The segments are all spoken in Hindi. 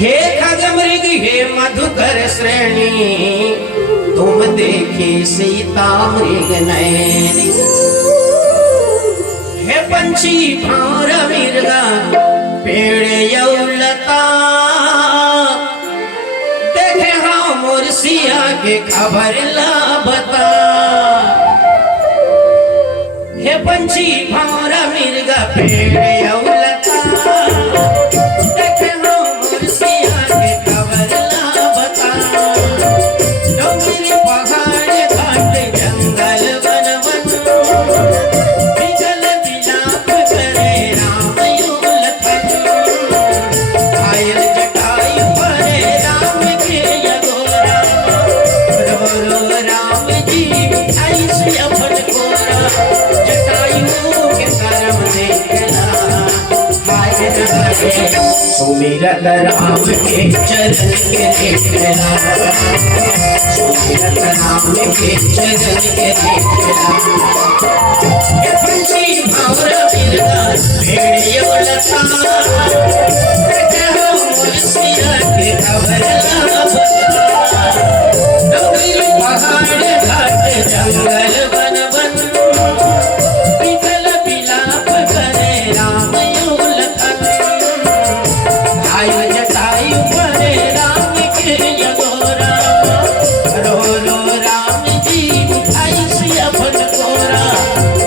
हे खगमृग हे मधुकर श्रेणी तुम देखे सीता मृग नैनी। हे पंछी भार मृगा पेड़ यौलता देखे हाँ मुर्सिया के खबर ला बता। हे पंछी भार मृगा पेड़ यौलता देखे हाँ मुर्सिया के खबर ला बता। डोंगरी पहाड़ घाट जंगल वन वन बिगल बिलाप करे राम युगलखन। घायल जटायु परे राम के यगोरा रो रो राम जी ऐसे अपन कोरा। जटायु के कर्म देखला सुमिरत राम के चरण के देखला। सुमिरत राम के चरण के देखला। ये पंछी भावर मृगा पेड़ यौलता देखे हो मुर्सिया के खबर ला बता। डोंगरी पहाड़ घाट जंगल वन वन बिगल बिलाप करे राम युगलखन। घायल जटायु परे राम के यगोरा रो रो राम जी ऐसी अपन कोरा।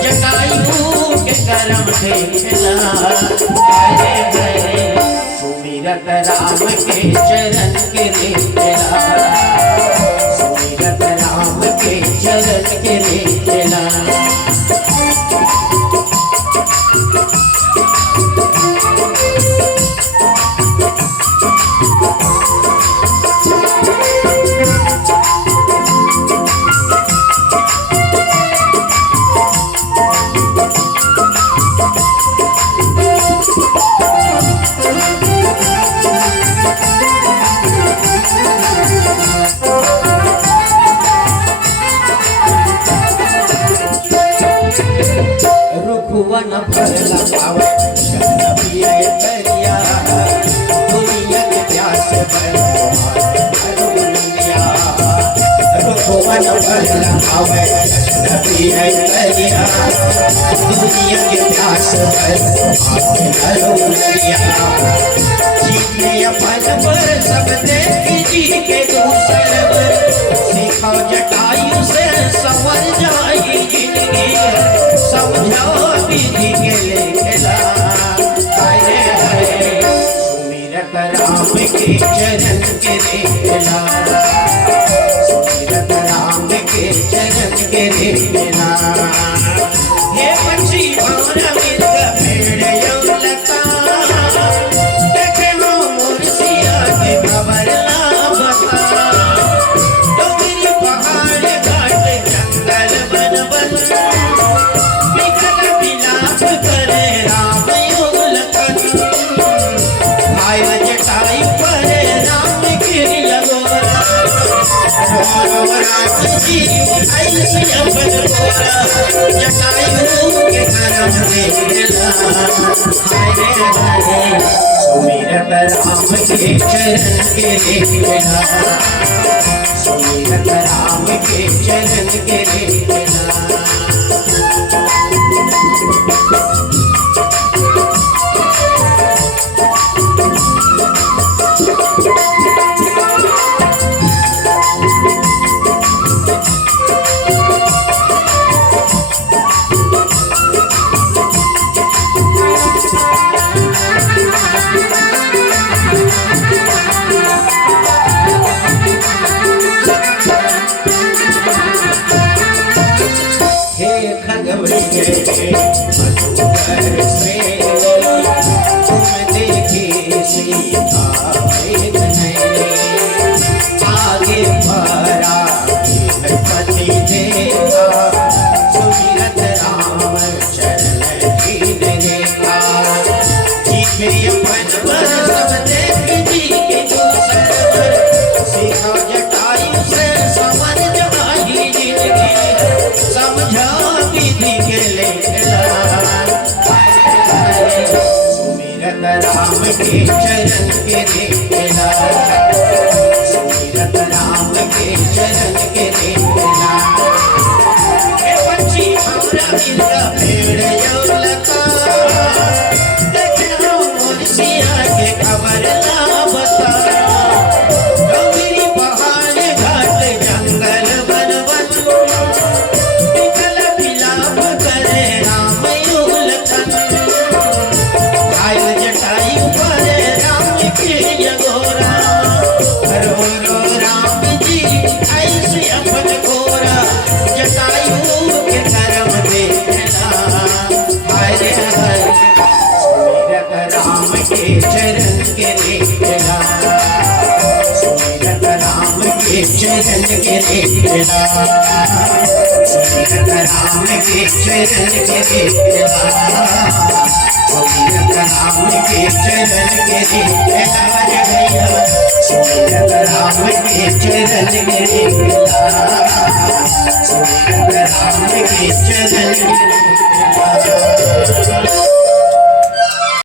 जटायु के कर्म देखला हरे हरे सुमिरत राम के चरण के देखला। सुमिरत राम के चरण के देखला। रुखवन भरला पावे शरण पिए करिया। दुनिया के प्यास भरलिया। रुखवन भरला पावे शरण पिए करिया। दुनिया के प्यास भरलिया। जीते अपन पर सब देख जी के दूसर पर सीखा जटायु से संवर जाई जिंदगी। समझो विधि के लेखला हरे हरे सुमिरत राम के चरण के देखला। सुमिरत राम के चरण के देखला। हे पंछी भार मृगा पेड़ यौलता देखे हो मुर्सिया के खबर ला बता। डोंगरी पहाड़ घाट जंगल वन वन बिगल बिलाप करे राम युगलखन। घायल जटायु परे राम के यगोरा रो राम जी ऐसे अपन कोरा। जटायु के कर्म देखला हरे हरे सुमिरत राम के चरण के देखला। सुमिरत राम के चरण के देखला। हे खगमृग हे मधुकर श्रेणी तुम देखे सीता मृग नैनी। आगे बढ़ा पति देखा सुमिरत राम चरण की देखा। जीते अपन पर सब देख जी के दूसर पर सीखा जटायु से संवर जाई जिंदगी। समझा विधि के लेखला सुमिरत राम के चरण के देखला। जगो रामा रो रो राम जी ऐसे अपन गोरा जटायु के कर्म देखना हरे हरे सुमिरत राम के चरण के देखना सुमिरत राम के चरण के देखना सुमिरत राम के चरण के देखना सुमिरत राम के चरण के देखना भैया सुमिरत राम के चरण के देखना सुमिरत राम के चरण के